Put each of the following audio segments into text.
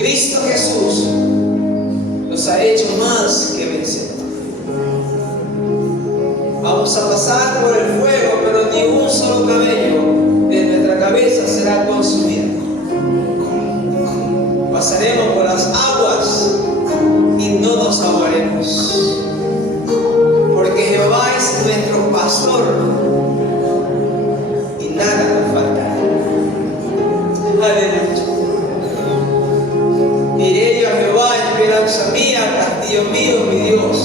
Cristo Jesús nos ha hecho más que vencedores. Vamos a pasar por el fuego, pero ni un solo cabello de nuestra cabeza será consumido. Pasaremos por las aguas y no nos ahogaremos, porque Jehová es nuestro pastor y nada nos faltará. Aleluya. Diré yo a Jehová, esperanza mía, castillo mío, mi Dios,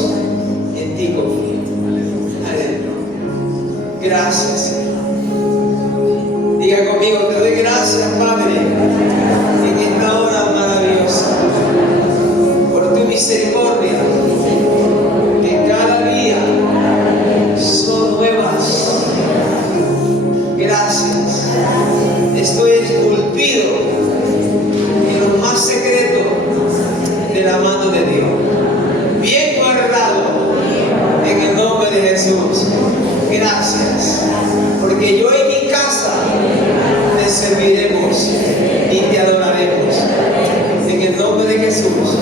en ti confío. Aleluya. Gracias, Señor. Diga conmigo, te doy gracias, Padre, en esta hora maravillosa, por tu misericordia, que cada día son nuevas. Gracias. Estoy esculpido en lo más secreto de la mano de Dios, bien guardado en el nombre de Jesús. Gracias, porque yo y mi casa te serviremos y te adoraremos en el nombre de Jesús.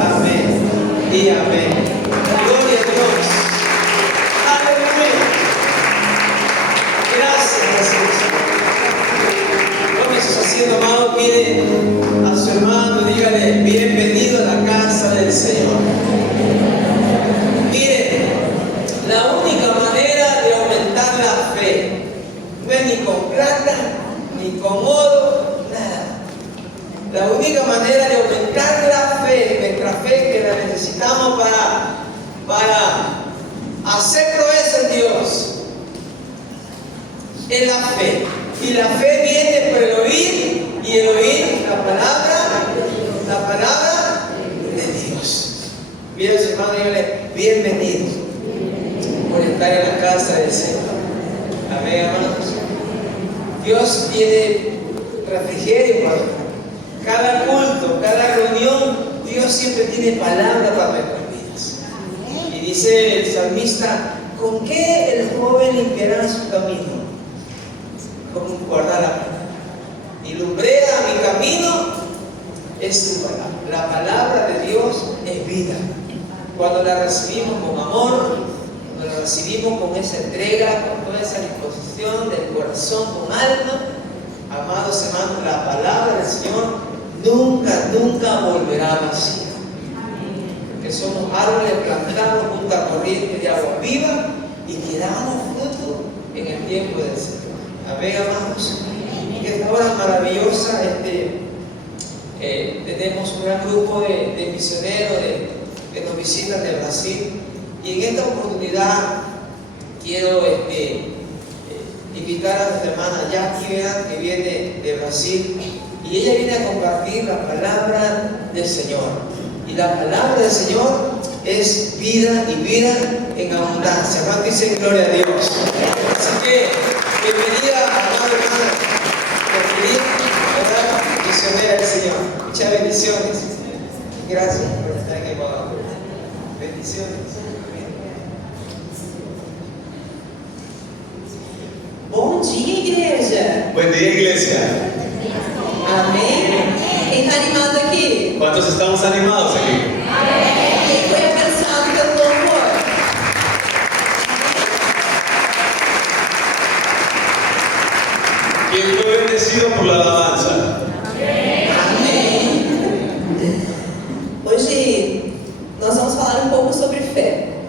Amén y amén. Gloria a Dios. Aleluya. Gracias, Jesús. Tome sus asientos, amados. Mire a su hermano y dígale: bienvenido a la casa del Señor. Mire, la única manera de aumentar la fe no es ni con plata, ni con oro, nada. La única manera de aumentar la fe, nuestra fe, que la necesitamos para hacer proeza en Dios, es la fe. Y la fe viene por el oír, y el oír la palabra de Dios. Mira, su hermano, dígale: bienvenido por estar en la casa del Señor. Amén, hermanos. Dios tiene refrigerio para cada culto, cada reunión. Dios siempre tiene palabra para nuestras vidas. Y dice el salmista: ¿con qué el joven limpiará su camino? Con guardar la palabra. Y lumbrea mi camino es su palabra. La palabra de Dios es vida. Cuando la recibimos con amor, cuando la recibimos con esa entrega, con toda esa disposición del corazón, con alma, amados hermanos, la palabra del Señor nunca volverá vacía. Porque somos árboles plantados junto a corriente de agua viva y que damos fruto en el tiempo del Señor. Amén, amados. Y esta hora maravillosa, tenemos un gran grupo de misioneros que nos visitan de Brasil. Y en esta oportunidad quiero invitar a nuestra hermana Jackie, que viene de Brasil, y ella viene a compartir la palabra del Señor. Y la palabra del Señor es vida, y vida en abundancia. ¿Cuánto dicen gloria a Dios? Así que bienvenida, amada hermana, ¿verdad? Misionera del Señor. Muchas bendiciones. Gracias por estar aquí abajo. Bendiciones. Bom dia, igreja. Buen día, iglesia. Amém? Quem está animado aqui? ¿Cuántos estamos animados aquí? Quem foi abençoado pelo louvor? ¿Quién fue bendecido por la alabanza? Amém. Hoje nós vamos falar pouco sobre fé.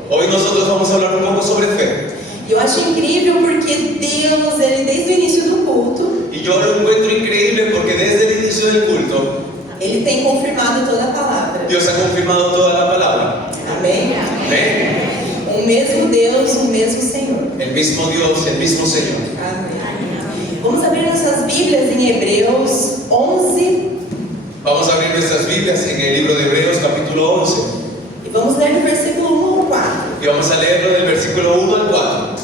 Hoy nosotros vamos a hablar un poco sobre fe. E eu acho incrível porque Deus, Ele desde o início do culto, Y yo lo encuentro increíble porque desde el inicio del culto, Ele tem confirmado toda a palavra. Dios ha confirmado toda la palabra. Amém? Amén. O mesmo Deus, o mesmo Senhor. El mismo Dios, el mismo Señor. Amém. Vamos abrir nossas Bíblias em Hebreus 11 Vamos a abrir nuestras Biblias en el libro de Hebreos capítulo 11. e vamos ler do versículo 1 ao 4. Y vamos a leerlo del versículo 1 al 4.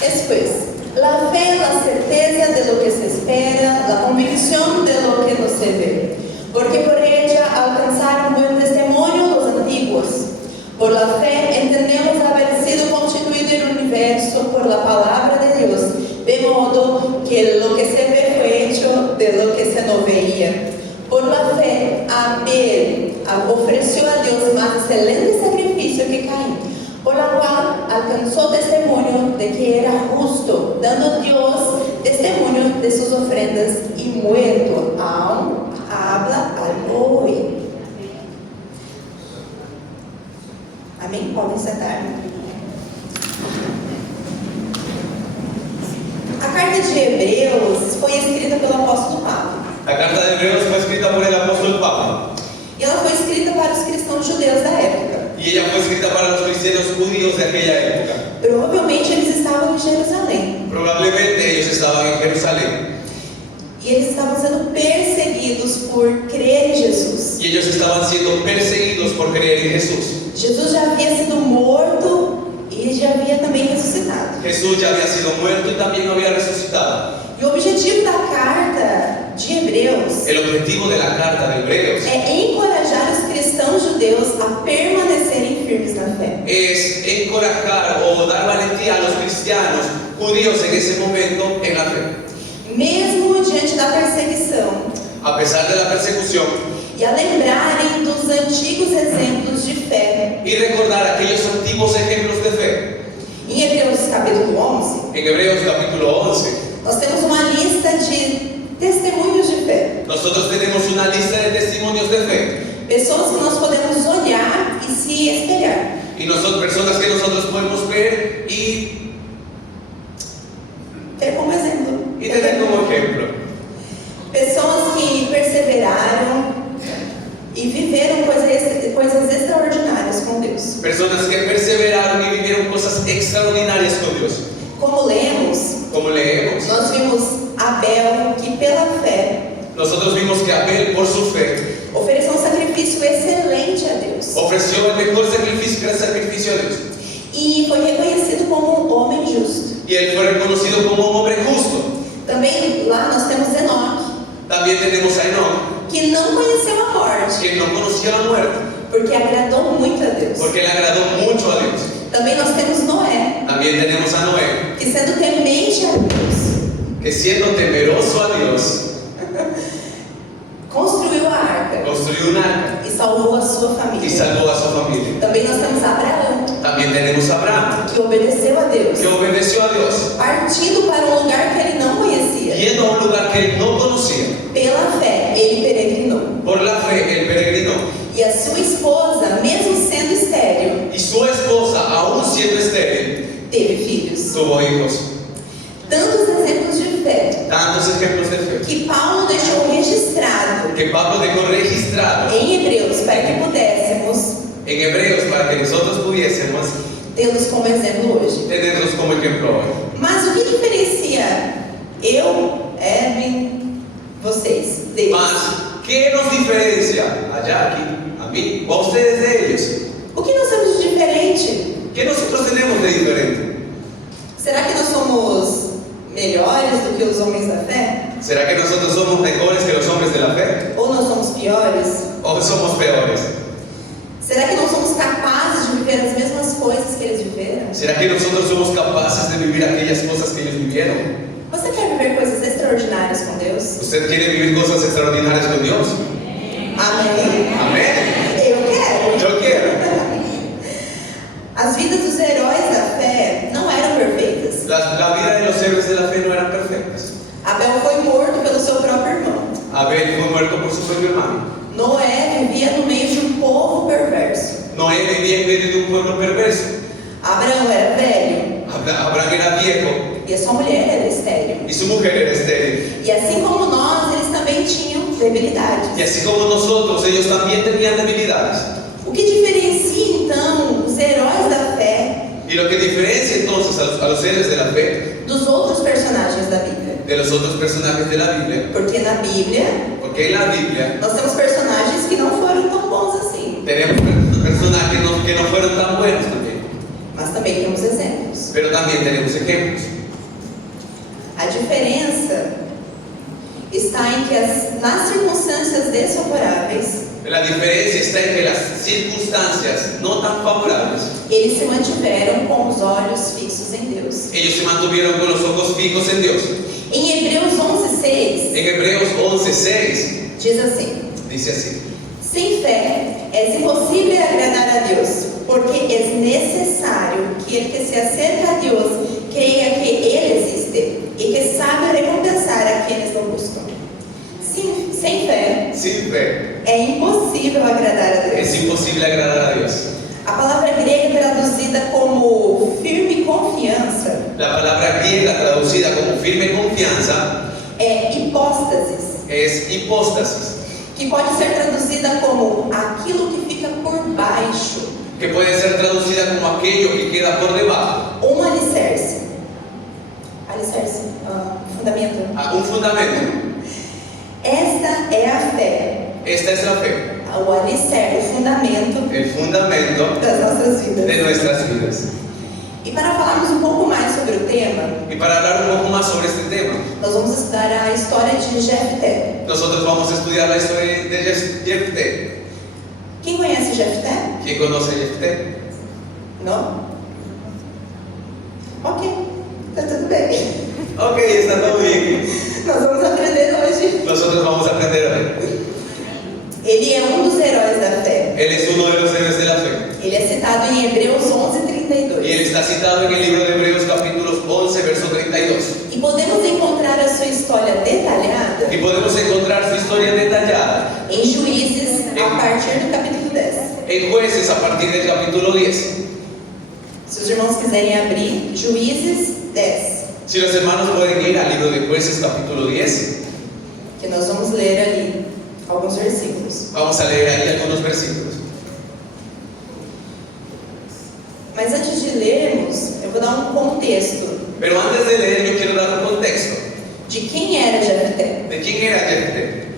Después, la la fe, la certeza de lo que se espera, la convicción de lo que no se ve. Porque por ella alcanzaron buen testimonio los antiguos. Por la fe entendemos haber sido constituido el universo por la palabra de Dios, de modo que lo que se ve fue hecho de lo que se no veía. Por la fe, Abel ofreció a Dios más excelente sacrificio que Caín, por la cual alcanzó testimonio de que era justo, dando Dios testimonio de sus ofrendas, y muerto aún habla al hoy. Amém? Podem sentar. A carta de Hebreus foi escrita pelo apóstolo Paulo. La carta de Hebreos fue escrita por el apóstol Pablo. E ela foi escrita para os cristãos judeus da época. Y ella fue escrita para los cristianos judíos de aquella época. Provavelmente eles estavam em Jerusalém. Probablemente ellos estaban en Jerusalén. E eles estavam sendo perseguidos por crer em Jesus. Y ellos estaban siendo perseguidos por creer en Jesús. Jesus já havia sido morto e já havia também ressuscitado. Jesús ya había sido muerto y también había resucitado. E o objetivo da carta de Hebreus El objetivo de la carta de Hebreos é encorajar os cristãos judeus a permanecerem firmes na fé. es encorajar o dar valentía a los cristianos judíos en ese momento en la fe. Mesmo diante da perseguição, A pesar de la persecución, e a lembrarem dos antigos exemplos de fé. y recordar aquellos antiguos ejemplos de fe. Em Hebreus capítulo 11, En Hebreos capítulo 11, nós temos uma lista de testemunhos de fé. nosotros tenemos una lista de testimonios de fe. Pessoas que nós podemos olhar e se espelhar. Y nosotros, personas que nosotros podemos ver y Ter como exemplo. tener como ejemplo. Pessoas que perseveraram e viveram coisas extraordinárias com Deus. Personas que perseveraron y vivieron cosas extraordinarias con Dios. Como lemos, Como leemos, nós vimos Abel que pela fé nosotros vimos que Abel, por su fe, ofereceu um sacrifício excelente a Deus. ofreció el mejor sacrificio a Dios. E foi reconhecido como um homem justo. Y él fue reconocido como un hombre justo. Também lá nós temos Enoque, También tenemos a Enoch, que não conheceu a morte, que no conocía la muerte, porque agradou muito a Deus. porque le agradó mucho a Dios. Também nós temos Noé, También tenemos a Noé, que sendo temente a Deus, que siendo temeroso a Dios, construiu a arca construyó un arca e salvou a sua y família. salvó a su familia. Também nós temos Abraão, También tenemos a Abraham, que obedeceu a Deus, que obedeció a Dios, partindo para um lugar que ele não conhecia. yendo a un lugar que él no conocía. Pela fé, ele peregrinou. Por la fe, él peregrinó. E a sua esposa, mesmo sendo estéril, Y su esposa, aún siendo estéril, teve filhos. tuvo hijos. Tantos exemplos de fé Tantos ejemplos de fe que Paulo deixou registrado que Pablo dejó registrado em Hebreus para que pudéssemos en Hebreos para que nosotros pudiésemos tê-los como exemplo hoje. tenerlos como ejemplo hoy. Mas o que diferencia eu, Edwin, vocês deles? Mas, ¿qué nos diferencia a Jackie, a mí o a ustedes de ellos? O que nós temos de diferente? ¿Qué nosotros tenemos de diferente? Será que nós somos melhores do que os homens da fé? ¿Será que nosotros somos mejores que los hombres de la fe? Ou nós somos piores? ¿O somos peores? Será que nós somos capazes de viver as mesmas coisas que eles viveram? ¿Será que nosotros somos capaces de vivir aquellas cosas que ellos vivieron? Você quer viver coisas extraordinárias com Deus? ¿Usted quiere vivir cosas extraordinarias con Dios? Amém? Amén. Eu quero. Yo quiero. As vidas dos heróis da fé não eram perfeitas. La vida de los héroes de la fe no eran perfectas. Abel foi morto pelo seu próprio irmão. Abel fue muerto por su propio hermano. Noé vivia no meio de um povo perverso. Noé vivía en medio de un pueblo perverso. Abraão era velho Abraham era viejo e a sua mulher era estéril. y su mujer era estéril. E assim como nós, eles também tinham debilidades. Y así como nosotros, ellos también tenían debilidades. O que diferencia então os heróis da fé Y lo que diferencia entonces a los héroes de la fe dos outros personagens da Bíblia? de los otros personajes de la Biblia, Porque na Bíblia porque en la Biblia nós temos personagens que não foram tão bons assim, tenemos personajes que no fueron tan buenos también, mas também temos exemplos. pero también tenemos ejemplos. A diferença está em que nas circunstâncias desfavoráveis, La diferencia está en que las circunstancias no tan favorables, eles se mantiveram com os olhos fixos em Deus. ellos se mantuvieron con los ojos fijos en Dios. Em Hebreus 11:6, En Hebreos 11:6 diz assim: dice así: sem fé é impossível agradar a Deus, porque é necessário que el que se acerca a Deus creia que Ele existe e que sabe recompensar a quienes lo buscam. Sem fé sin fe é impossível agradar a Deus. es imposible agradar a Dios. A palavra grega traduzida como firme confiança La palabra griega traducida como firme confianza é hipóstasis, es hipóstasis, que pode ser traduzida como aquilo que fica por baixo, que puede ser traducida como aquello que queda por debajo, um alicerce. Alicerce, fundamento. un fundamento. Esta é a fé, Esta es la fe, o alicerce, o fundamento el fundamento das nossas de vidas. nuestras vidas. E para falarmos um pouco mais sobre o tema, Y para hablar un poco más sobre este tema, nós vamos estudar a história de Jefté. nosotros vamos a estudiar la historia de Jefté. Quem conhece Jefté? ¿Quién conoce a Jefté? Não? Ok, tá tudo bem. Ok, está todo bien. Nós vamos aprender hoje. Nosotros vamos a aprender hoy. Ele é um dos heróis da fé. Él es uno de los héroes de la fe. Ele é citado em Hebreus 11:32. Y él está citado en el libro de Hebreos capítulos 11, verso 32. E podemos encontrar a sua história detalhada Y podemos encontrar su historia detallada em Juízes a partir do capítulo 10. en Jueces a partir del capítulo 10. Se os irmãos quiserem abrir, Juízes 10, Si los hermanos pueden ir al libro de Jueces capítulo 10, que nós vamos ler ali alguns versículos. vamos a leer ahí algunos versículos. Mas antes de lermos, eu vou dar um contexto Pero antes de leer yo quiero dar un contexto de quem era Jefté. de quién era Jefté.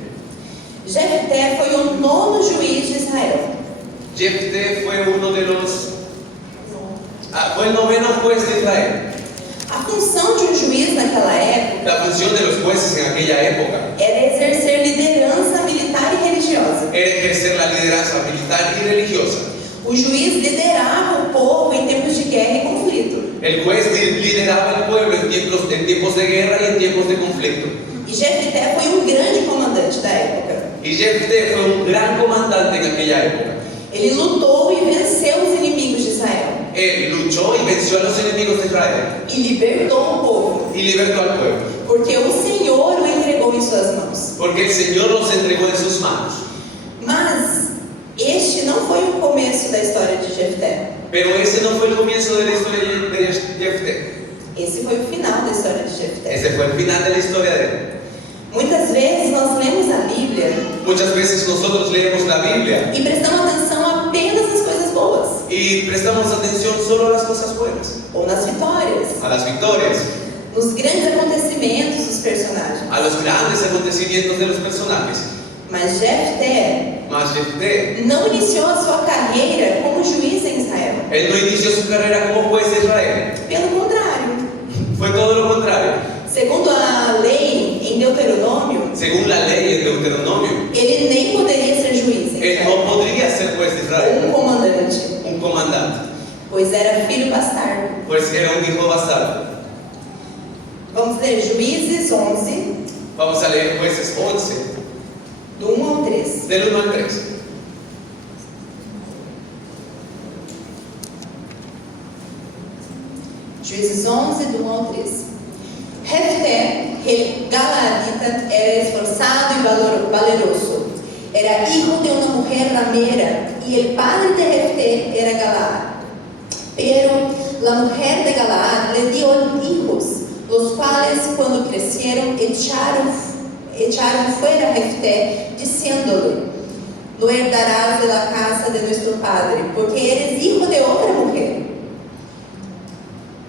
Jefté foi o 9º juiz de Israel. Jefté fue uno de los... fue el 9º juez de Israel. A função de um juiz naquela época La función de los jueces en aquella época era exercer liderança militar e religiosa. era ejercer la lideranza militar y religiosa. O juiz liderava o povo em tempos de guerra e conflito. El juez lideraba el pueblo en tiempos de guerra y en tiempos de conflicto. E Jefté foi um grande comandante da época. Y Jefté fue un gran comandante en aquella época. Ele lutou e venceu os inimigos de Israel. Él luchó y venció a los enemigos de Israel E libertou o povo. y libertó al pueblo. Porque o Senhor o entregou em suas mãos. Porque el Señor los entregó en sus manos. Mas este não foi o começo da história de Jefté. Pero ese no fue el comienzo de la historia de Jefté. Esse foi o final da história de Jefté. Ese fue el final de la historia de él. Muitas vezes nós lemos a Bíblia Muchas veces nosotros leemos la Biblia e prestamos atenção apenas nas coisas boas y prestamos atención solo a las cosas buenas, ou nas vitórias, a las victorias, nos grandes acontecimentos dos personagens. a los grandes acontecimientos de los personajes. Mas Jefté Mas Jefté, não iniciou a sua carreira como juiz em Israel. él no inició su carrera como juez de Israel. Pelo contrário, Fue todo lo contrario. segundo a lei em Deuteronômio, Según la ley en Deuteronomio, ele nem poderia ser juiz em él Israel, no podría ser juez de ou Israel, comandante, un comandante, pois era filho bastardo. pues era un hijo bastardo. Vamos ler Juízes 11, Vamos a leer Jueces 11, do 1 ao 3. del 1 al 3. Juízes 11, do 1 ao 3. Jefté, el Galaadita, era esforzado y valeroso. Era hijo de una mujer ramera y el padre de Jefté era Galaad. Pero la mujer de Galaad le dio hijos, los cuales cuando crecieron echaron fuera a Jefté, diciéndole: no herdarás de la casa de nuestro padre, porque eres hijo de otra mujer.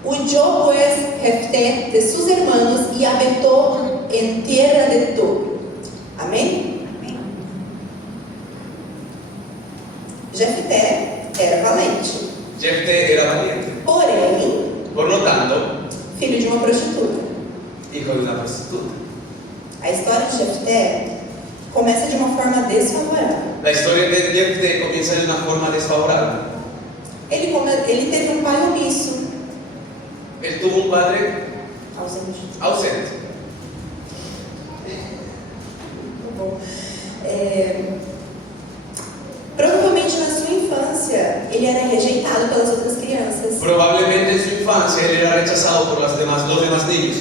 Huyó pues Jefté de sus hermanos y habitó en tierra de Tob. Amém? Jefté era valente, Jefté era valiente, porém, por lo tanto, filho de uma prostituta. hijo de una prostituta. A história de Jefté começa de uma forma desfavorável. La historia de Jefté comienza de una forma desfavorable. Ele teve um pai omisso, Él tuvo un padre ausente. ausente. Muito bom. Provavelmente na sua infância ele era rejeitado pelas outras crianças. Probablemente en su infancia él era rechazado por los demás niños.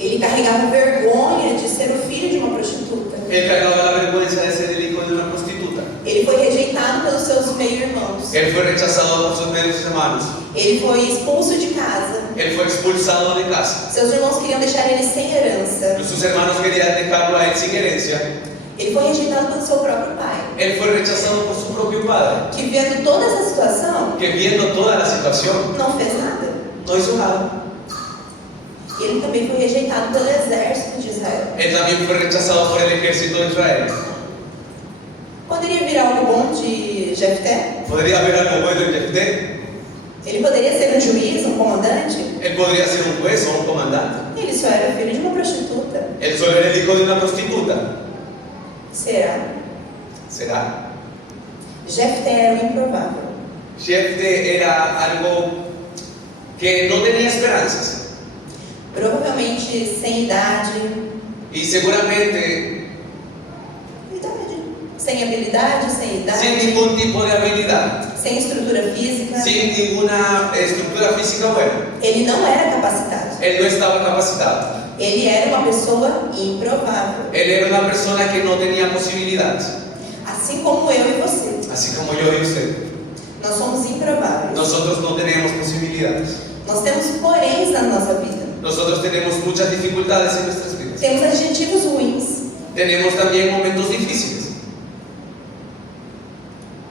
Ele carregava vergonha de ser o filho de uma prostituta. Él cargaba la vergüenza de ser el hijo de una prostituta. Ele foi rejeitado pelos seus meio-irmãos. Él fue rechazado por sus medios hermanos. Ele foi expulso de casa. Él fue expulsado de casa. Seus irmãos queriam deixar ele sem herança. Sus hermanos querían dejarlo a él sin herencia. Ele foi rejeitado pelo seu próprio pai, Él fue rechazado por su propio padre, que vendo toda essa situação, que viendo toda la situación não fez nada. no hizo nada. Ele também foi rejeitado pelo exército de Israel. Él también fue rechazado por el ejército de Israel. Poderia vir algo bom de Jefté? ¿Podría haber algo bueno en Jefté? Ele poderia ser um juiz, um comandante? Él podría ser un juez o un comandante. Ele só era filho de uma prostituta. Él solo era el hijo de una prostituta. Será? ¿Será? Jefté era um improvável. Jefté era algo que no tenía esperanzas. Provavelmente sem idade, Y seguramente sem habilidade, sem sin idade, ningún tipo de habilidad, sem estrutura física. sin ninguna estructura física buena. Ele não era capacitado. Él no estaba capacitado. Ele era uma pessoa improvável. Él era una persona que no tenía posibilidades, Assim como eu e você. así como yo y usted. Nós somos improváveis. Nosotros no tenemos posibilidades. Nós temos poréns na nossa vida. Nosotros tenemos muchas dificultades en nuestras vidas. Temos adjetivos ruins. Tenemos también momentos difíciles.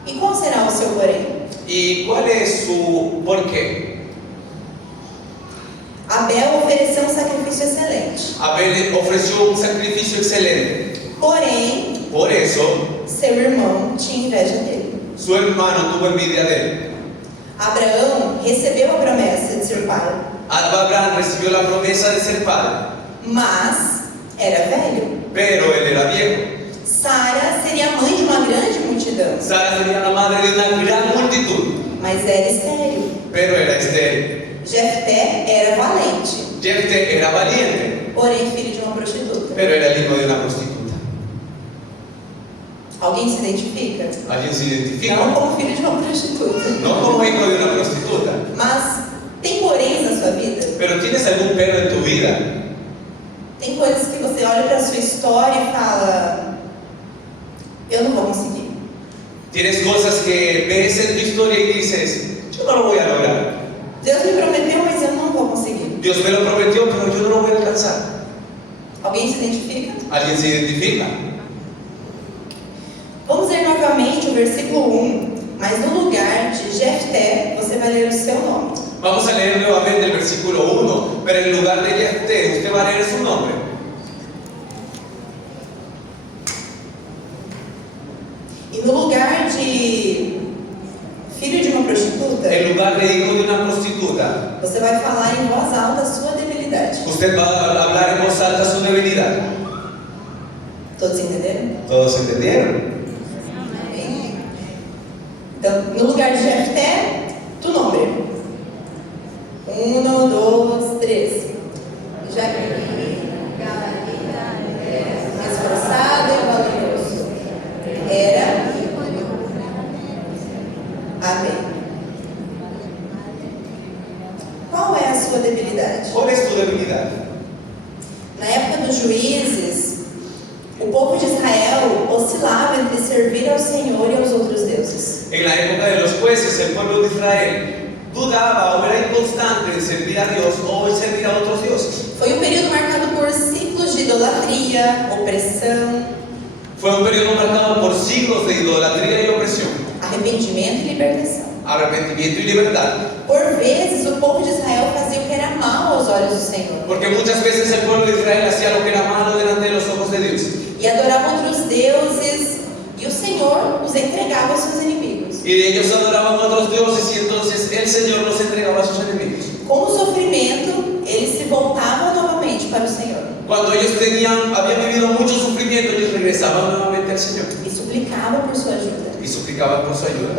E qual será o seu porém? ¿Y cuál es su porqué? Abel ofereceu um sacrifício excelente. Abel ofreció un sacrificio excelente. Porém, Por eso, seu irmão tinha inveja dele. su hermano tuvo envidia de él. Abraão recebeu a promessa de ser pai, Abraham recibió la promesa de ser padre, mas era velho. pero él era viejo. Sara seria mãe de uma grande multidão, Sara sería la madre de una gran multitud, mas era estéril. pero era estéril. Jefté era valente, Jefté era valiente, porém filho de uma prostituta. pero era el hijo de una prostituta. Alguém se identifica? ¿Alguien se identifica? Não como filho de uma prostituta, No como hijo de una prostituta, mas tem poréns na sua vida? pero tienes algún pero en tu vida. Tem coisas que você olha para a sua história e fala: eu não vou conseguir. Tienes cosas que ves en tu historia y dices, yo no lo voy a lograr. Deus me prometeu, mas eu não vou conseguir. Dios me lo prometió, pero yo no lo voy a alcanzar. Alguém se identifica? ¿Alguien se identifica? Vamos ler novamente o versículo 1, mas no lugar de Jefté, você vai ler o seu nome. Vamos a leer nuevamente el versículo 1, pero en lugar de Jefté, usted va a leer su nombre. E no lugar de filho de uma prostituta, En lugar de hijo de una prostituta, você vai falar em voz alta a sua debilidade. usted va a hablar en voz alta su debilidad. Todos entenderam? ¿Todos entendieron? Amém? Então, no lugar de Jefté, tu nome. 1, 2, 3. Esforçado e valoroso. Era. Amém. Qual é a sua debilidade? ¿Cuál es tu debilidad? Na época dos juízes, o povo de Israel oscilava entre servir ao Senhor e aos outros deuses. En la época de los jueces, el pueblo de Israel dudaba o era inconstante en servir a Dios o en servir a otros dioses. Foi um período marcado por ciclos de idolatria, opressão, Fue un periodo marcado por siglos de idolatría y opresión, arrependimento e libertação. arrepentimiento y libertad. Por vezes, o povo de Israel fazia o que era mal aos olhos do Senhor Porque muchas veces el pueblo de Israel hacía lo que era malo delante de los ojos de Dios. e adorava outros deuses, e o Senhor os entregava aos seus inimigos. Y ellos adoraban a otros dioses y entonces el Señor los entregaba a sus enemigos. Com o sofrimento, eles se voltavam novamente para o Senhor. Cuando ellos habían vivido mucho sufrimiento, ellos regresaban nuevamente al Señor E suplicavam por sua ajuda. y suplicaban por su ayuda.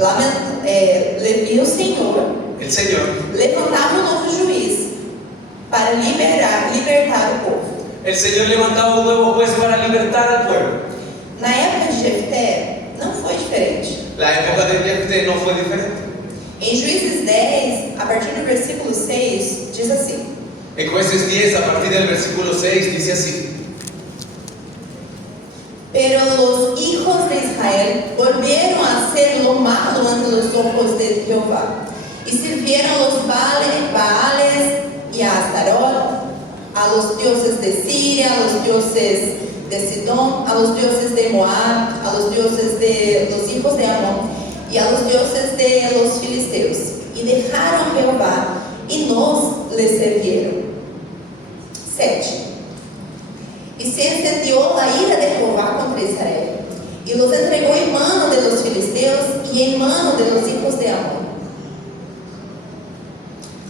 E o Senhor El Señor, levantava um novo juiz para libertar o povo. el Señor levantaba un nuevo juez para libertar al pueblo. Na época de Jefté, não foi diferente. La época de Jefté no fue diferente. Em Juízes 10, a partir do versículo 6, diz assim: En Jueces 10, a partir del versículo 6, dice así: Pero los hijos de Israel volvieron a hacer lo malo ante los ojos de Jehová, y sirvieron los Baales y a Astarot, a los dioses de Siria, a los dioses de Sidón, a los dioses de Moab, a los dioses de los hijos de Amón y a los dioses de los filisteos, y dejaron a Jehová y nos le sirvieron. 7. Y se encendió la ira de Jehová contra Israel, y los entregó en mano de los filisteos y en mano de los hijos de Amón.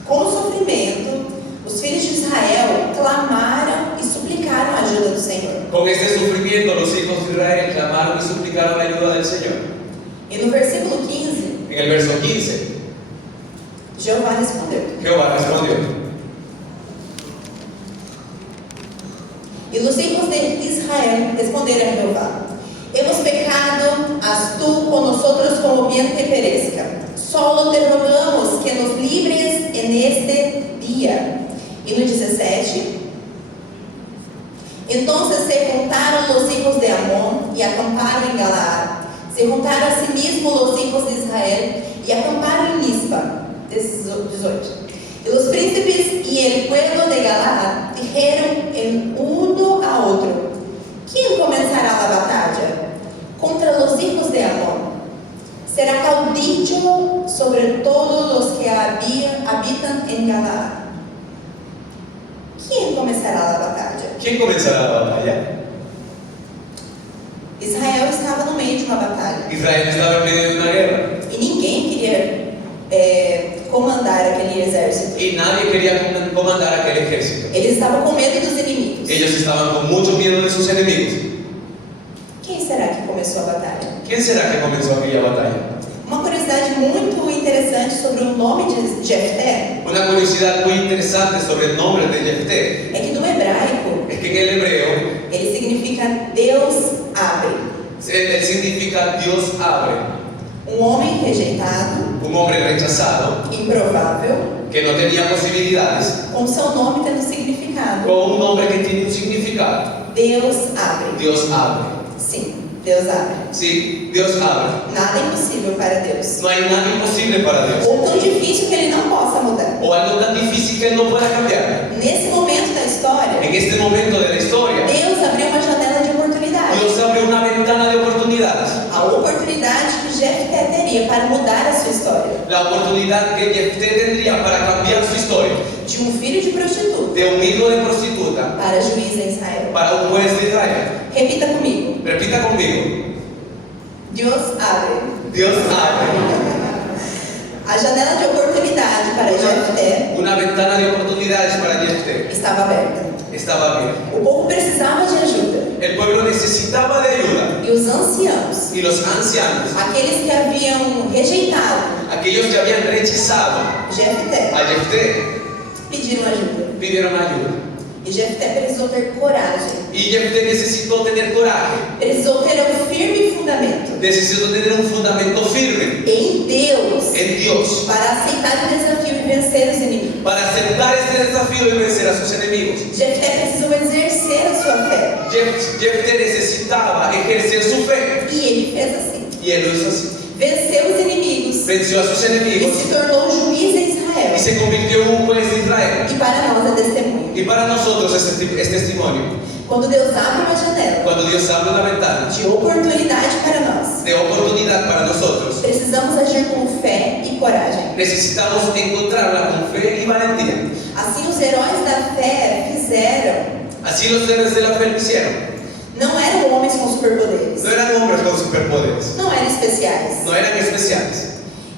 Com o sofrimento, os filhos de Israel clamaram e suplicaram a ajuda do Senhor. Con este sufrimiento, los hijos de Israel clamaron y suplicaron la ayuda del Señor. E no versículo 15, En el verso 15, Jeová respondeu. Jehová respondió: E os hijos de Israel responderam a Jeová: Hemos pecado, haz tú con nosotros como bien te perezca. Solo te rogamos que nos libres en este día. E no 17, entonces se juntaron los hijos de Amón y acamparon en Galaad. Se juntaron a sí mismos los hijos de Israel y acamparon en Mizpa. 18. Y los príncipes y el pueblo de Galaad dijeron el uno a otro: ¿Quién comenzará la batalla contra los hijos de Amón? Será caudillo sobre todos los que habitan en Galaad. ¿Quién comenzará la batalla? ¿Quién comenzará la batalla? Israel estava no meio de uma batalha Israel estaba en medio de una guerra e ninguém queria comandar aquele exército. y nadie quería comandar aquel ejército. Eles estavam com medo dos inimigos. Ellos estaban con mucho miedo de sus enemigos. Quem será que começou a batalha? ¿Quién será que comenzó aquella batalla? Uma curiosidade muito interessante sobre o nome de Jefté Una curiosidad muy interesante sobre el nombre de Jefté é que no hebraico es que en el hebreo ele significa Deus abre. él significa Dios abre. Homem rejeitado, Un hombre rechazado improvável, que no tenía posibilidades, com seu nome tendo significado. con un nombre que tiene un significado. Deus abre. Dios abre. Sim, Deus abre. Sí, Dios abre. Nada é impossível para Deus. No hay nada imposible para Dios. Ou tão difícil que Ele não possa mudar. O algo tan difícil que Él no pueda cambiar. Nesse momento da história, En este momento de la historia, Deus abriu uma janela de oportunidade. Dios abre una ventana de oportunidades. A oportunidade que Jefté teria para mudar a sua história. La oportunidad que Jefté tendría para cambiar su historia. De um filho de prostituta De un hijo de prostituta para juiz em Israel. para un juez de Israel. Repita comigo. Repita conmigo. Deus abre. Dios abre A janela de oportunidade para Jefté una ventana de oportunidades para Jefté. estava aberta. Estaba bien. O povo precisava de ajuda. El pueblo necesitaba de ayuda. E os anciãos, Y los ancianos, aqueles que haviam rejeitado aquellos que habían rechazado Jefté, a Jefté, pediram ajuda. pidieron ayuda. E Jefté precisou ter coragem. Y Jefté necesitó tener coraje. Precisou ter um firme fundamento Necesitó tener un fundamento firme em Deus en Dios para aceitar o desafio e vencer os inimigos. para aceptar este desafío y vencer a sus enemigos. Jefté precisou exercer a sua fé. Jefté necesitaba ejercer su fe E ele fez assim. y él lo hizo así. Venceu os inimigos Venció a sus e enemigos se tornou juiz em y Israel. se convirtió en un juez de Israel. E para nós é testemunho. Y para nosotros es testimonio. Quando Deus abre uma janela Cuando Dios abre una ventana de oportunidade para nós, de oportunidad para nosotros, precisamos agir com fé e coragem. necesitamos encontrarla con fe y valentía. Assim os heróis da fé fizeram. Así los héroes de la fe lo hicieron. Não eram homens com superpoderes. No eran hombres con superpoderes, Não eram especiais. no eran especiales.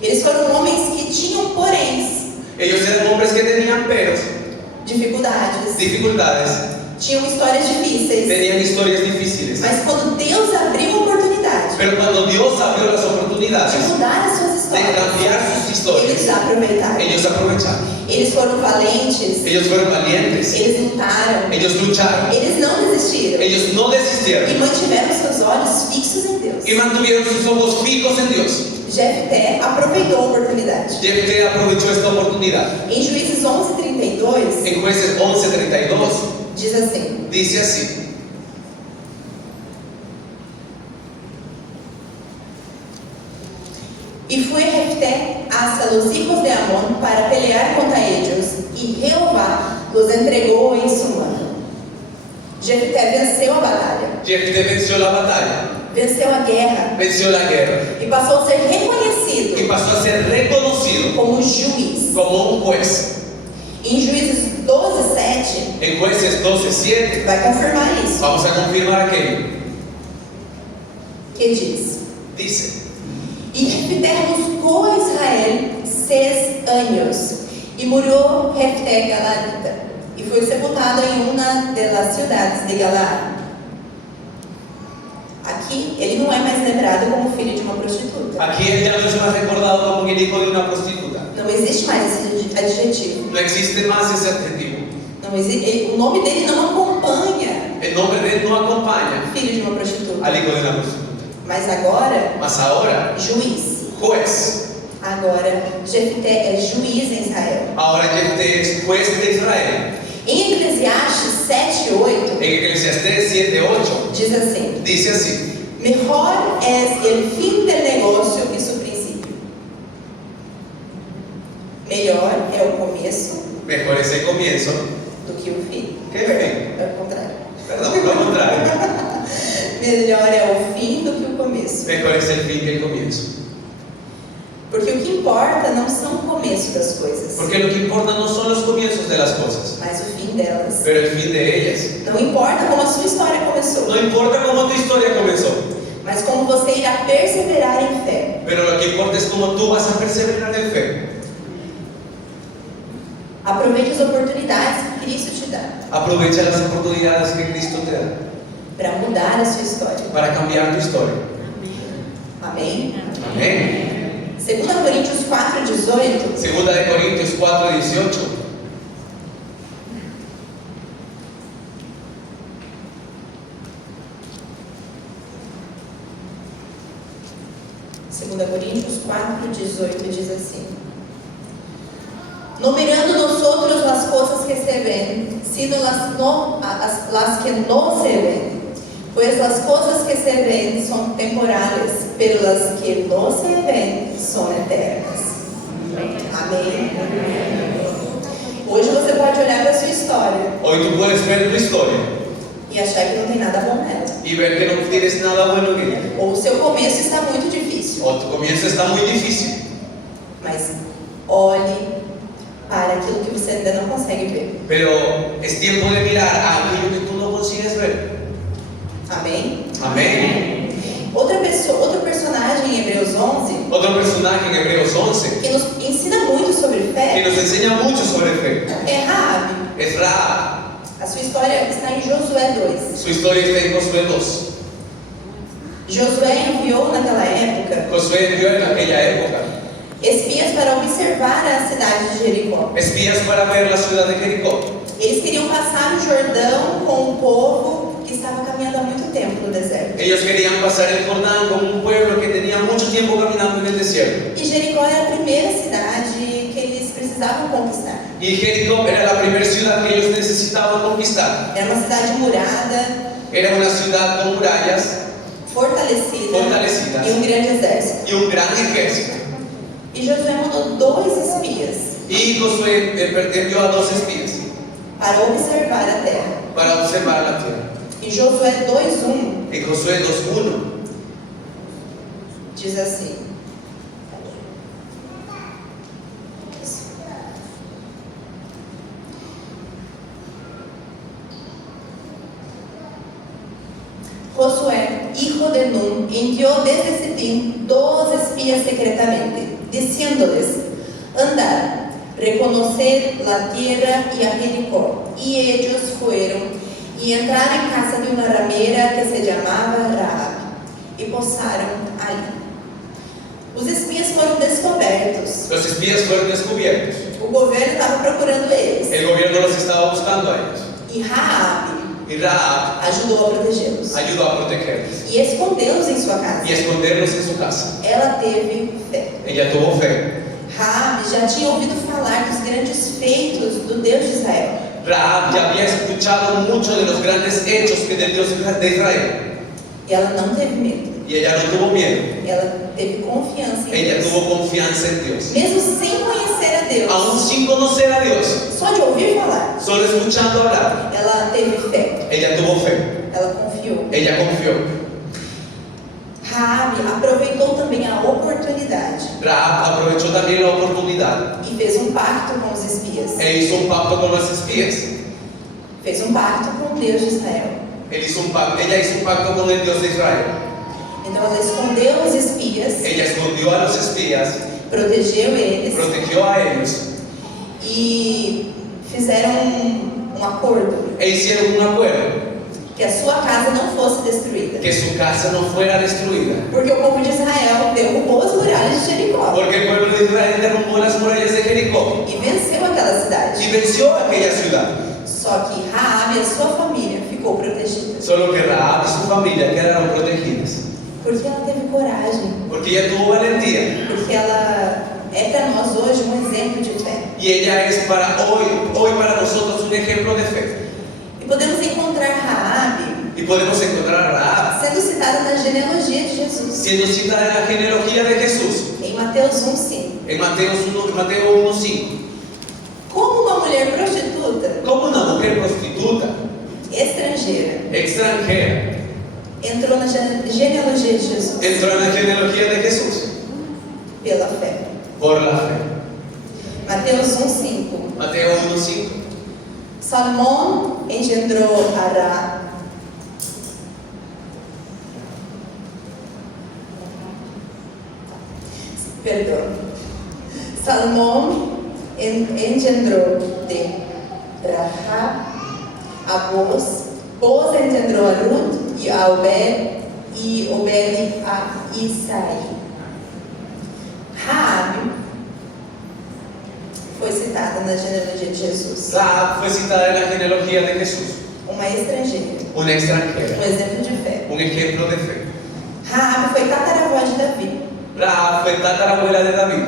Eles foram homens que tinham poréns, Ellos eran hombres que tenían peros, dificuldades, dificultades, tinham histórias difíceis. tenían historias difíciles. Mas quando Deus abriu a oportunidade Pero cuando Dios abrió las oportunidades de mudar as suas de histórias, cambiar sus historias, eles aproveitaram. ellos aprovecharon. Eles foram valentes, Ellos fueron valientes. eles lutaram, Ellos lucharon. eles não desistiram Ellos no e desistieron. mantiveram seus olhos fixos em Deus. Y mantuvieron sus ojos fijos en Dios. Jefté aproveitou a oportunidade. Jefté aprovechó esta oportunidad. Em Juízes 11:32, En Jueces 11:32 diz assim: dice así: E fue Jefté hasta los hijos de Amón para pelear contra ellos, y Jehová los entregó en su mano. Jefté venceu a batalha, Jefté venció la batalla, venceu a guerra, venció la guerra e passou a ser y reconhecido pasó a ser reconocido como juiz. como un juez. Em Juízes 12:7, En Jueces 12:7 vai confirmar isso, vamos a confirmar aquello. que diz: Dice: E Jefté buscou a Israel 6 anos, e murió Jefté galadita, e foi sepultado em uma das cidades de Galaad. Aqui, ele não é mais lembrado como filho de uma prostituta. aquí él ya no es más recordado como el hijo de una prostituta. Não existe mais esse adjetivo. No existe más ese adjetivo. Não existe, o nome dele não acompanha El nombre de él no acompaña filho de uma prostituta. al hijo de una prostituta. Mas agora, Mas ahora, juiz. juez. Agora, Jefté é juiz em Israel. Ahora Jefté es juez de Israel. Em Eclesiastes 7:8, En Eclesiastés 7:8 diz assim: dice así: Mejor es el fin del negocio que su principio. Melhor é o começo mejor es el comienzo do que o fim. que el fin. É o contrário. Perdón, lo contrario. Melhor é o fim do que o começo. Mejor es el fin que el comienzo. Porque o que importa não são o começo das coisas, Porque lo que importa no son los comienzos de las cosas, mas o fim delas. pero el fin de ellas. Não importa como a sua história começou, No importa cómo tu historia comenzó, mas como você irá perseverar em fé. pero lo que importa es cómo tú vas a perseverar en fe. Aproveite as oportunidades que Cristo te dá Aprovecha las oportunidades que Cristo te da para mudar a sua história. para cambiar tu historia. Amém? Amén. 2 Coríntios 4:18 Segunda de Corintios 4:18 2 Coríntios 4:18 diz assim: No mirando nosotros las cosas que se ven, sino las que no se ven. Pues las cosas que se ven son temporales, pero las que no se ven son eternas. Amém? Hoje você pode olhar para a sua história Hoy tú puedes ver tu historia e achar que não tem nada bom nela. y ver que no tienes nada bueno en ella. Ou o seu começo está muito difícil. O tu comienzo está muy difícil. Mas olhe para aquilo que você ainda não consegue ver. Pero es tiempo de mirar a aquello que tú no consigues ver. Amém? Amén. Outro personagem em Hebreus 11 Otro personaje en Hebreos 11 que nos ensina muito sobre que fé nos enseña mucho sobre fe é Raabe. es Rahab. A sua história está em Josué 2. Su historia está en Josué 2. Josué enviou naquela época Josué envió en aquella época espias para observar a cidade de Jericó. espías para ver la ciudad de Jericó. Eles queriam passar o Jordão com o povo que estava caminhando há muito tempo no deserto. Ellos querían pasar el Jordán con un pueblo que tenía mucho tiempo caminando en el desierto. E Jericó era a primeira cidade que eles precisavam conquistar. Y Jericó era la primera ciudad que ellos necesitaban conquistar. Era uma cidade murada, Era una ciudad con murallas fortalecida Fortalecidas. e um grande exército. y un gran ejército. E Josué mandou 2 espias Y Josué envió a 2 espías para observar a terra. para observar la tierra. E Josué 2:1 En Josué 2:1 diz assim: Josué, hijo de Nun, envió desde Sitín 2 espías secretamente, diciéndoles: Andad, reconocer la tierra y a Jericó. Y ellos fueron y entraron en casa de una ramera que se llamaba Rahab y posaram ali. Os espias foram descobertos. Los espías fueron descubiertos. O governo estava procurando eles. El gobierno los estaba buscando a ellos. E Rahab Y Rahab ajudou a protegê-los ayudó a protegerlos e escondê-los em sua casa. y esconderlos en su casa. Ela teve fé. Ella tuvo fe. Rahab já tinha ouvido falar dos grandes feitos do Deus de Israel. Rahab ya había escuchado mucho de los grandes hechos que del Dios de Israel. E ela não teve medo. Y ella no tuvo miedo. Ela teve confiança em Ella Deus. tuvo confianza en Dios. Mesmo sem conhecer a Deus, Aún sin conocer a Dios, só de ouvir falar, solo escuchando hablar, ela teve fé. ella tuvo fe. Ela confiou. Ella confió. Rahab aproveitou também a oportunidade Rahab aprovechó también la oportunidad e fez um pacto com os espias. e hizo un pacto con los espías. Fez um pacto com o Deus de Israel. Ella hizo un pacto con el Dios de Israel. Então ela escondeu os espias, Ella escondió a los espías, protegeu eles protegió a ellos e fizeram um acordo e hicieron un acuerdo que a sua casa não fosse destruída. que su casa no fuera destruida. Porque o povo de Israel derrubou as muralhas de Jericó Porque el pueblo de Israel derrumbó las murallas de Jericó e venceu aquela cidade. y venció a aquella ciudad. Só que Rahab e a sua família ficou protegida. Solo que Rahab y su familia quedaron protegidas. Porque ela teve coragem. Porque ella tuvo valentía. Porque ela é para nós hoje um exemplo de fé. Y ella es para hoy para nosotros un ejemplo de fe. E podemos encontrar Rahab Y podemos encontrar a Rahab sendo citada na genealogia de Jesus. siendo citada en la genealogía de Jesús. Em Mateus 1:5. En Mateo 1:5. Como uma mulher prostituta, Como una mujer prostituta, estrangeira, extranjera, entrou na genealogia de Jesus entró en la genealogía de Jesús pela fé. por la fe. Mateus 1:5. Mateo 1:5. Salomão engendrou Ará. Perdão. Salomão engendrou de Rahab a Boaz. Boaz engendrou a Ruth e a Obed a Isaí. Rahab foi citada na genealogia de Jesus. Rahab fue citada en la genealogía de Jesús. Uma estrangeira. Una extranjera. Um exemplo de fé. Un ejemplo de fe. Rahab foi tataravó de Davi. Rahab fue tatarabuela de David.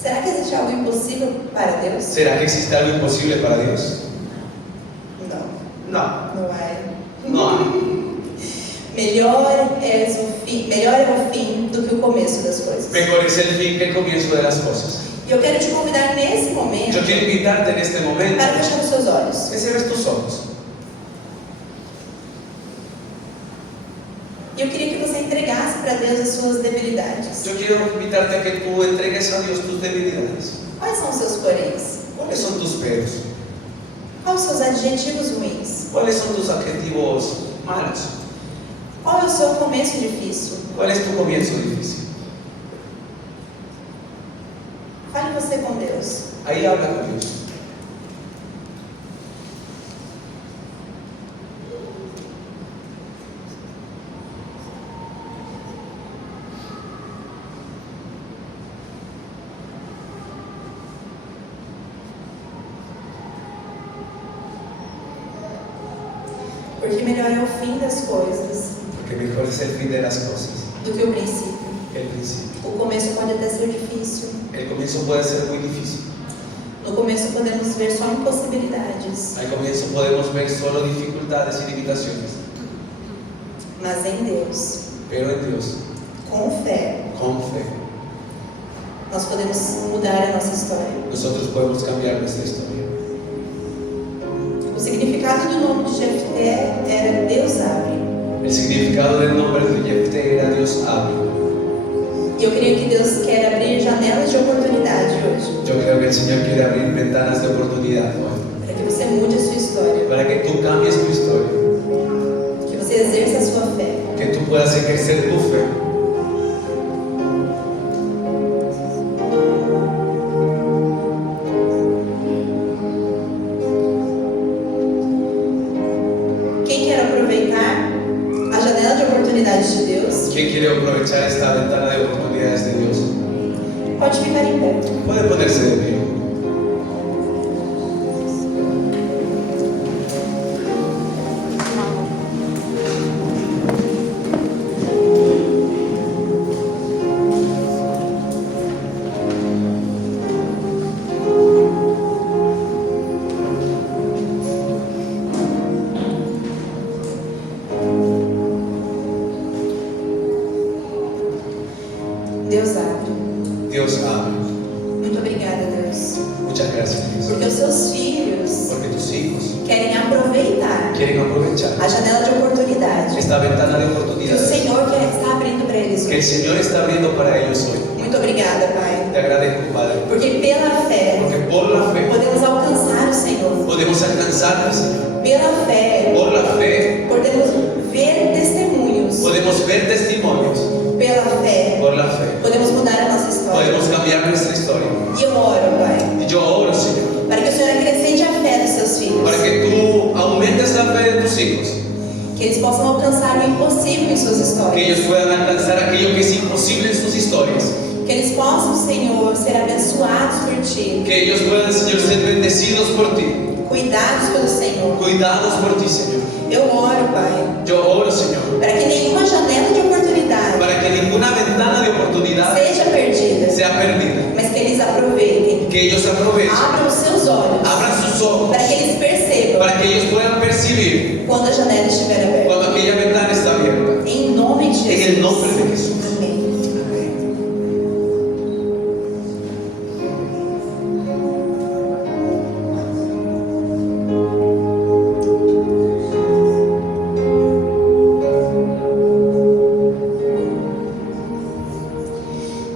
Será que existe algo impossível para Deus? ¿Será que existe algo imposible para Dios? Não, No, não é. no hay. Melhor é o fim do que o começo das coisas. Mejor es el fin que el comienzo de las cosas. E eu quero te convidar nesse momento Yo quiero invitarte en este momento para fechar os seus olhos. que cierres tus ojos. E eu queria que você entregasse para Deus as suas debilidades. Yo quiero invitarte a que tú entregues a Dios tus debilidades. Quais são os seus poréns? ¿Cuáles son tus peros? Quais os seus adjetivos ruins? ¿Cuáles son tus adjetivos malos? Qual é o seu começo difícil? ¿Cuál es tu comienzo difícil? Fale você com Deus. Ahí habla con Dios. Porque melhor é o fim das coisas Porque mejor es el fin de las cosas do que o princípio. que el principio. O começo pode até ser difícil. El comienzo puede ser muy difícil. No começo podemos ver só impossibilidades. Al comienzo podemos ver solo dificultades y limitaciones. Mas em Deus, Pero en Dios, com fé, con fe, nós podemos mudar a nossa história. nosotros podemos cambiar nuestra historia. O significado do nome de Jefté era Deus abre. El significado del nombre de Jefté era Dios abre. E eu creio que Deus quer abrir janelas de oportunidade hoje, Yo creo que el Señor quiere abrir ventanas de oportunidad hoy, para que você mude a sua história, para que tú cambies tu historia, que você exerça a sua fé. que tú puedas ejercer tu fe. aproveitar a janela de oportunidades de Deus, ¿Quién quiere aprovechar esta ventana de oportunidades de Dios? pode ficar em pé. Puede ponerse de pie. Deus abre. Dios abre. Muito obrigada, Deus. Muchas gracias, Dios. Porque os seus filhos Porque tus hijos querem aproveitar quieren aprovechar a janela de oportunidade esta ventana de que o oportunidades Senhor está abrindo para eles que el hoje. Señor está abriendo para ellos hoy. Muito obrigada, Pai. Te agradezco, Padre. Porque pela fé Porque por la fe podemos alcançar o Senhor. podemos alcanzar al Señor. Pela fé Por la fe podemos ver testemunhos. podemos ver testimonios. Pela fé Por la fe podemos mudar a nossa história. podemos cambiar nuestra historia. E eu oro, Pai, Y yo oro, Señor, para que o Senhor acrescente a fé dos seus filhos. para que tú aumentes la fe de tus hijos, Que eles possam alcançar o impossível em suas que histórias. ellos puedan alcanzar aquello que es imposible en sus historias, Que eles possam, Senhor, ser abençoados por Ti, que ellos puedan, Señor, ser bendecidos por ti, cuidados pelo Senhor. cuidados por ti, Señor. Eu oro, Pai, Yo oro, Señor, para que nenhuma janela de oportunidade para que ninguna ventana de oportunidad seja perdida, sea perdida, mas que eles aproveitem. que ellos aprovechen, Abram os seus olhos abran sus ojos, para que eles percebam para que ellos puedan percibir quando a janela estiver aberta. cuando aquella ventana está abierta. Em nome de Jesus. En el nombre de Jesús. Amém.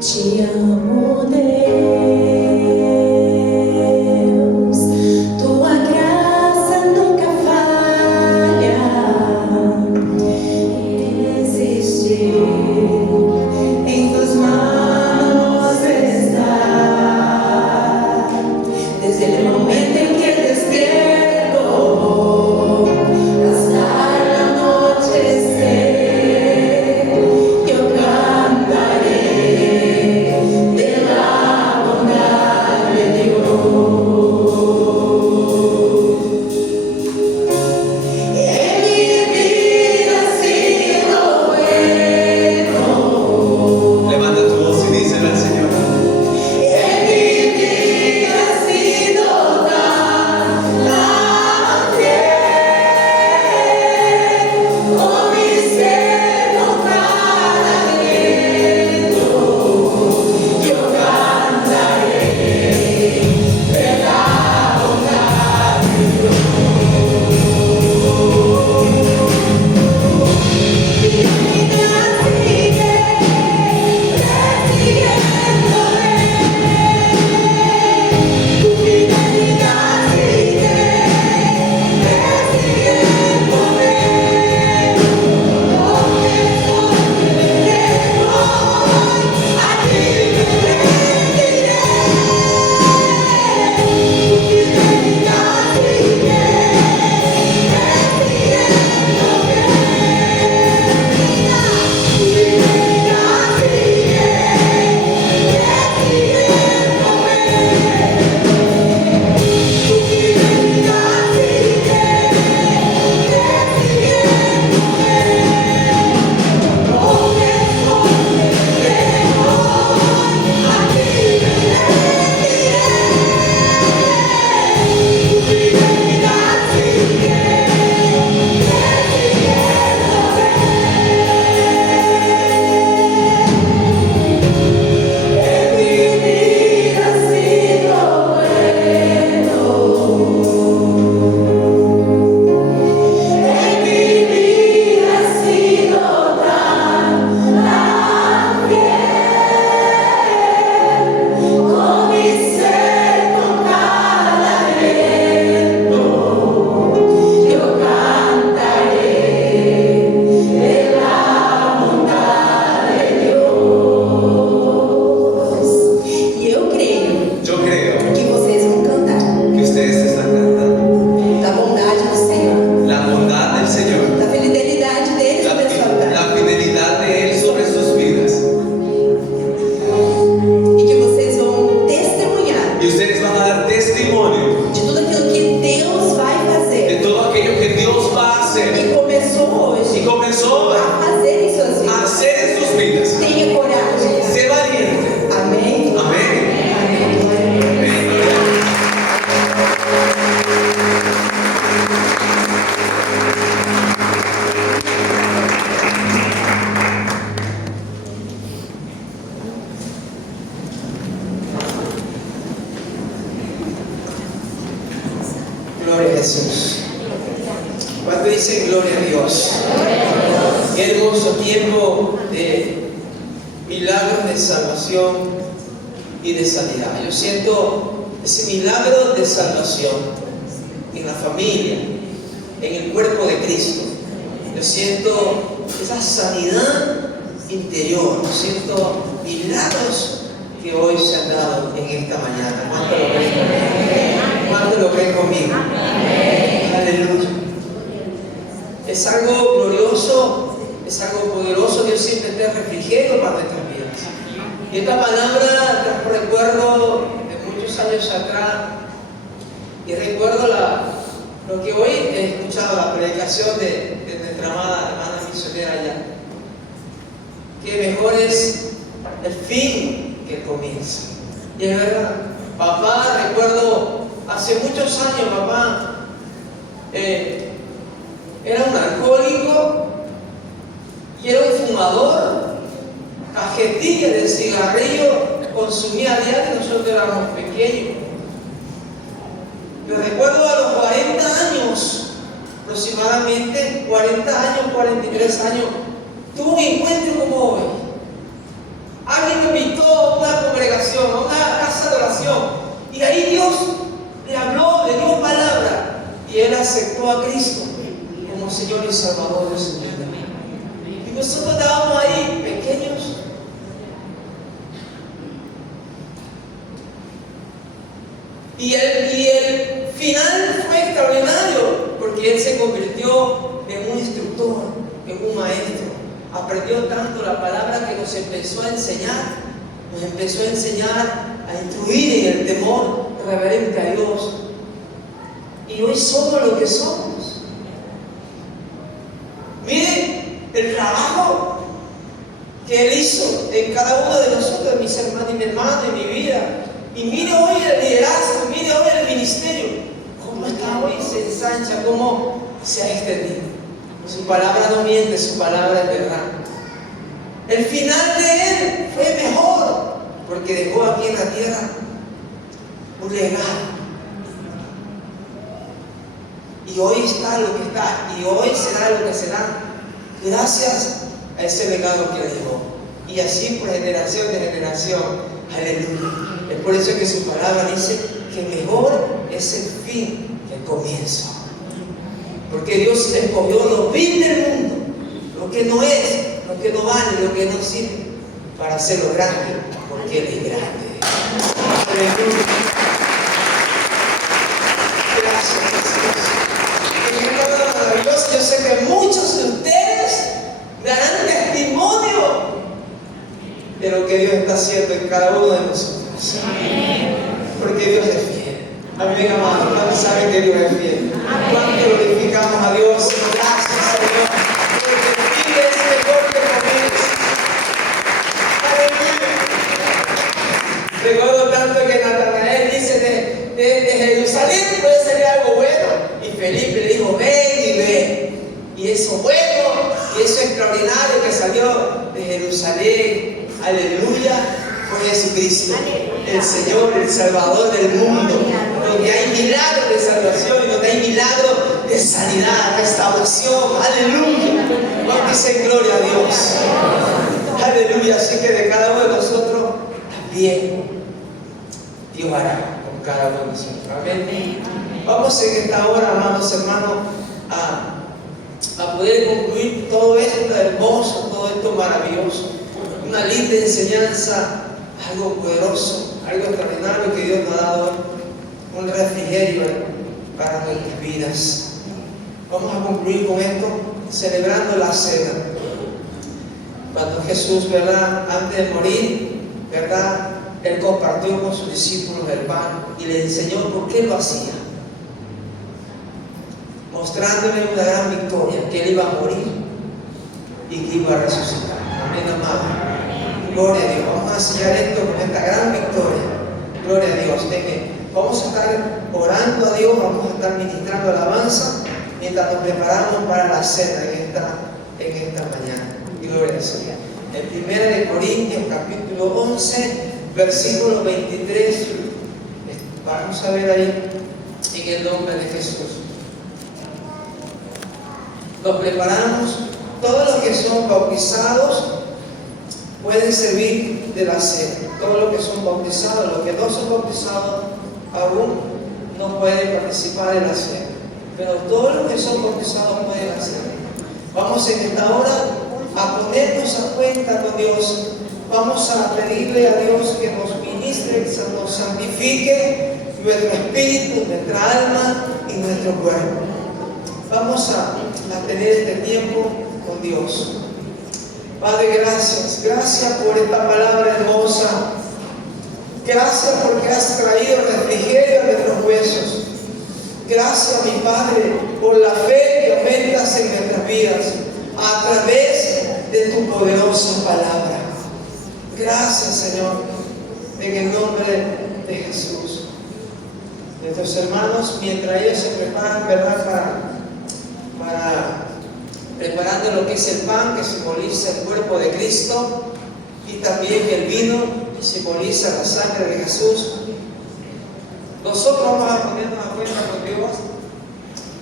Te amo, Deus, tua graça nunca falha. Qué hermoso tiempo de milagros de salvación y de sanidad. Yo siento ese milagro de salvación en la familia, en el cuerpo de Cristo. Yo siento esa sanidad interior. Yo siento milagros que hoy se han dado en esta mañana. ¿Cuánto lo creen conmigo? ¿Cuánto lo creen conmigo? Aleluya. Es algo glorioso, es algo poderoso. Dios siempre trae refrigerio para nuestras vidas. Y esta palabra trajo recuerdo de muchos años atrás. Y recuerdo lo que hoy he escuchado, la predicación de nuestra amada hermana misionera allá. Que mejor es el fin que el comienzo. Y es verdad. Papá, recuerdo hace muchos años, papá era un alcohólico y era un fumador, cajetilla de cigarrillo, consumía a diario. Nosotros éramos pequeños. Yo recuerdo a los 40 años, aproximadamente 40 años, 43 años, tuve un encuentro como hoy. Alguien me invitó a una congregación, a una casa de oración, y ahí Dios le habló, le dio palabra, y él aceptó a Cristo como Señor y Salvador de su vida. Y nosotros estábamos ahí, pequeños. Y el final fue extraordinario, porque él se convirtió en un instructor, en un maestro. Aprendió tanto la palabra que nos empezó a enseñar, a instruir en el temor reverente a Dios. Y hoy somos lo que somos. Miren el trabajo que Él hizo en cada uno de nosotros, mis hermanos y mi hermano, en mi vida. Y mire hoy el liderazgo, mire hoy el ministerio, cómo está hoy, se ensancha, cómo se ha extendido. Su palabra no miente, su palabra es verdad. El final de Él fue mejor, porque dejó aquí en la tierra un legado. Y hoy está lo que está, y hoy será lo que será, gracias a ese legado que dejó. Y así por generación de generación. Aleluya. Es por eso que su palabra dice que mejor es el fin que el comienzo. Porque Dios escogió lo vil del mundo, lo que no es, lo que no vale, lo que no sirve, para hacerlo grande, porque Él es grande. Aleluya. Gracias, Jesús. Es un palabra maravillosa. Yo sé que muchos de ustedes darán testimonio de lo que Dios está haciendo en cada uno de nosotros. Porque Dios es fiel. Amén, amados. ¿Cuántos saben que Dios es fiel? ¿Cuánto glorificamos a Dios? Gracias, Señor. Porque el fin es mejor que el comienzo. Aleluya. Recuerdo tanto que Natanael dice de Jerusalén puede ser algo bueno. Y Felipe le dijo, ven y ve. Y eso bueno, y eso extraordinario que salió de Jerusalén. Aleluya. Fue Jesucristo, el Señor, el Salvador del mundo, donde hay milagros de salvación y donde hay milagros de sanidad, restauración. Aleluya. Cuando dicen gloria a Dios. Aleluya. Así que de cada uno de nosotros también Dios hará con cada uno de nosotros. Amén. Vamos en esta hora, amados hermanos, a poder concluir todo esto hermoso, todo esto maravilloso. Una linda enseñanza, algo poderoso, algo extraordinario que Dios nos ha dado, un refrigerio para nuestras vidas. Vamos a concluir con esto, celebrando la cena. Cuando Jesús, ¿verdad?, antes de morir, ¿verdad?, Él compartió con sus discípulos el pan y les enseñó por qué lo hacía, mostrándole una gran victoria, que Él iba a morir y que iba a resucitar. Amén, amado. Gloria a Dios. Vamos a enseñar esto con esta gran victoria. Gloria a Dios. Vamos a estar orando a Dios, vamos a estar ministrando alabanza mientras nos preparamos para la cena en esta mañana. Gloria al Señor. En 1 Corintios capítulo 11, versículo 23. Vamos a ver ahí en el nombre de Jesús. Nos preparamos, todos los que que son bautizados pueden servir de la cena. Todos los que son bautizados, los que no son bautizados aún no pueden participar de la cena. Pero todos los que son bautizados pueden hacerlo. Vamos en esta hora a ponernos a cuenta con Dios. Vamos a pedirle a Dios que nos ministre, que nos santifique nuestro espíritu, nuestra alma y nuestro cuerpo. Vamos a tener este tiempo con Dios. Padre, gracias. Gracias por esta palabra hermosa. Gracias porque has traído refrigerio a nuestros huesos. Gracias, mi Padre, por la fe que aumentas en nuestras vidas a través de tu poderosa palabra. Gracias, Señor, en el nombre de Jesús. Nuestros hermanos, mientras ellos se preparan, ¿verdad?, para preparando lo que es el pan, que simboliza el cuerpo de Cristo, y también el vino, que simboliza la sangre de Jesús. Nosotros vamos a ponernos a cuenta con Dios,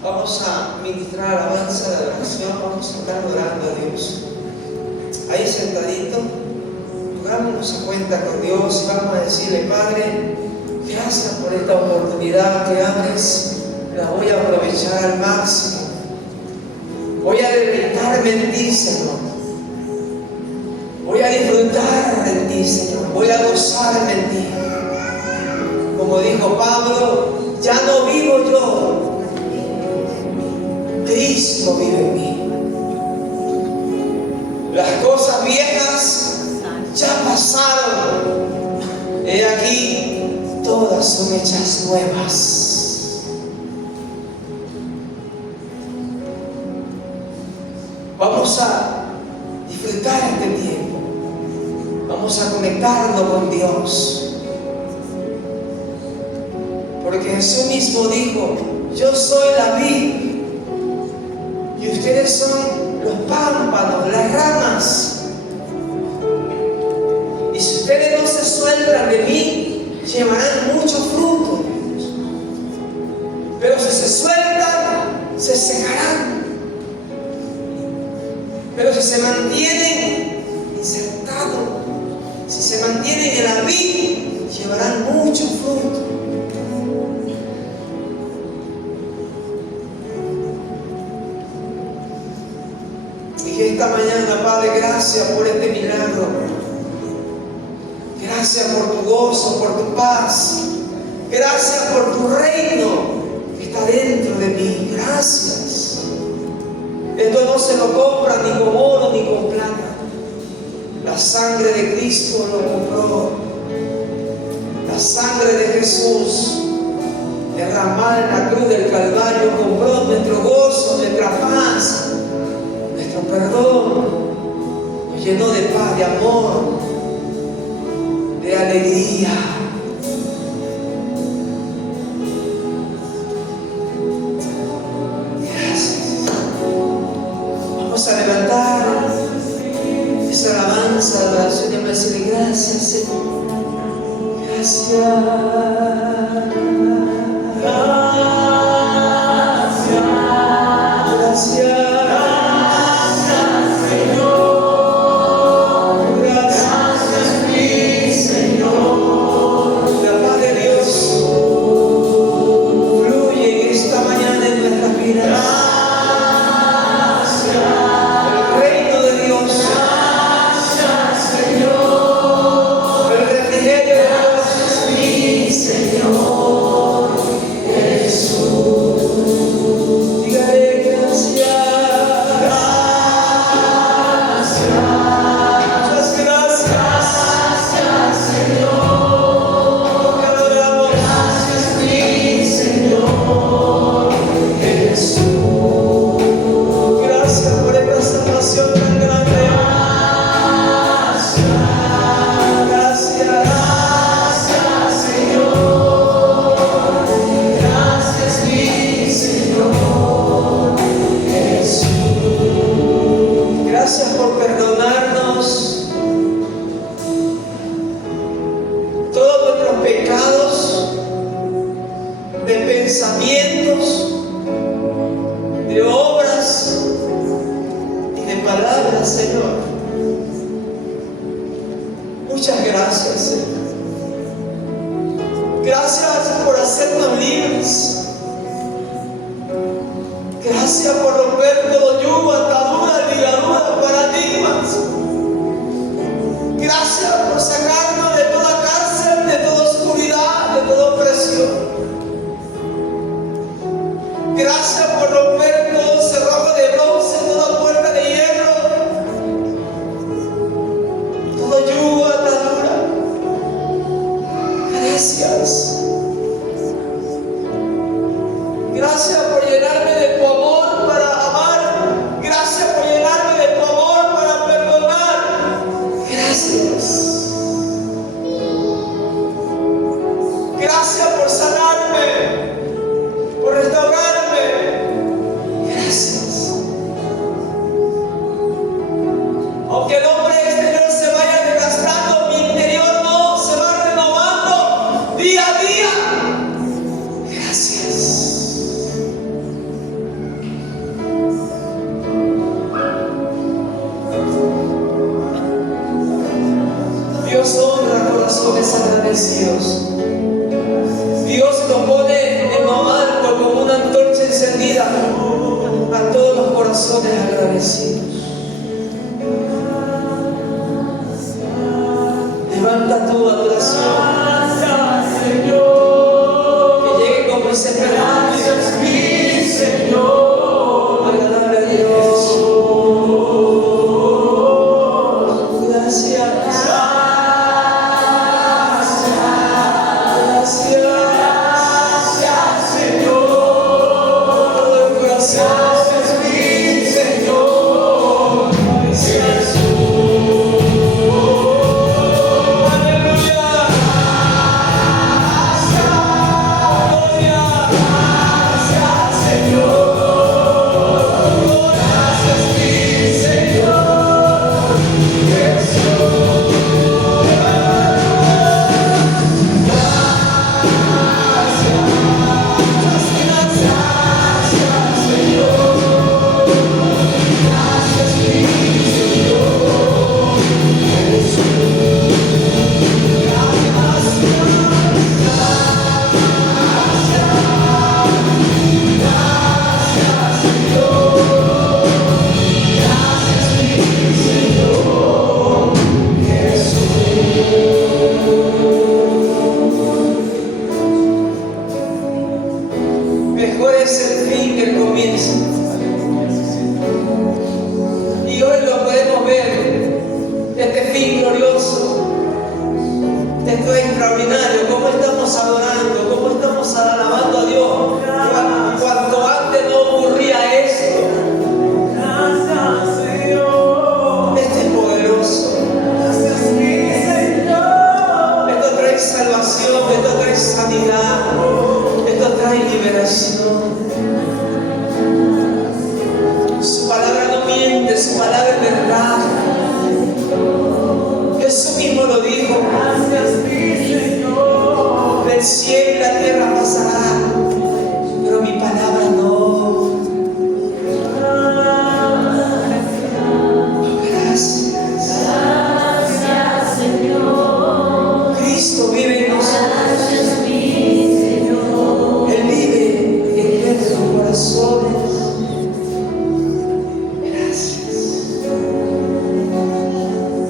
vamos a ministrar alabanza de adoración, vamos a estar adorando a Dios. Ahí sentadito, pongámonos a cuenta con Dios y vamos a decirle: Padre, gracias por esta oportunidad que abres, la voy a aprovechar al máximo. Voy a deleitarme en ti, Señor. Voy a disfrutar de ti, Señor. Voy a gozarme en ti. Como dijo Pablo, ya no vivo yo, Cristo vive en mí. Las cosas viejas ya pasaron. He aquí, todas son hechas nuevas. Vamos a disfrutar este tiempo. Vamos a conectarnos con Dios. Porque Jesús mismo dijo: yo soy la vid y ustedes son los pámpanos, las ramas. Y si ustedes no se sueltan de mí, llevarán mucho fruto. Pero si se sueltan, se secarán. Pero si se mantienen insertados, si se mantienen en la vid, llevarán mucho fruto. Y que esta mañana, Padre, gracias por este milagro. Gracias por tu gozo, por tu paz. Gracias por tu reino que está dentro de mí. Gracias. Esto no se lo compra ni con oro ni con plata. La sangre de Cristo lo compró. La sangre de Jesús derramada en la cruz del Calvario compró nuestro gozo, nuestra paz, nuestro perdón. Nos llenó de paz, de amor, de alegría. Vamos a levantar esa alabanza, la adoración, y vamos a decirle: gracias, Señor. Gracias. Pensamientos, de obras y de palabras Señor. Muchas gracias, Señor. Gracias por hacernos libres. Gracias por romper todo yugo, atadura, ligadura, paradigmas. Gracias por sacarnos de toda cárcel, de toda oscuridad, de toda opresión. Gracias por romper todo cerrojo de bronce, toda puerta de hierro, todo yugo, atadura. Gracias. Gracias por llenarme de tu amor para amar. Gracias por llenarme de tu amor para perdonar. Gracias. Gracias por sanarme, por restaurarme. Gracias. Aunque el hombre exterior se vaya desgastando, mi interior no se va renovando día a día. Gracias. Dios honra corazones agradecidos. Dios nos pone en lo alto como una antorcha encendida a todos los corazones agradecidos.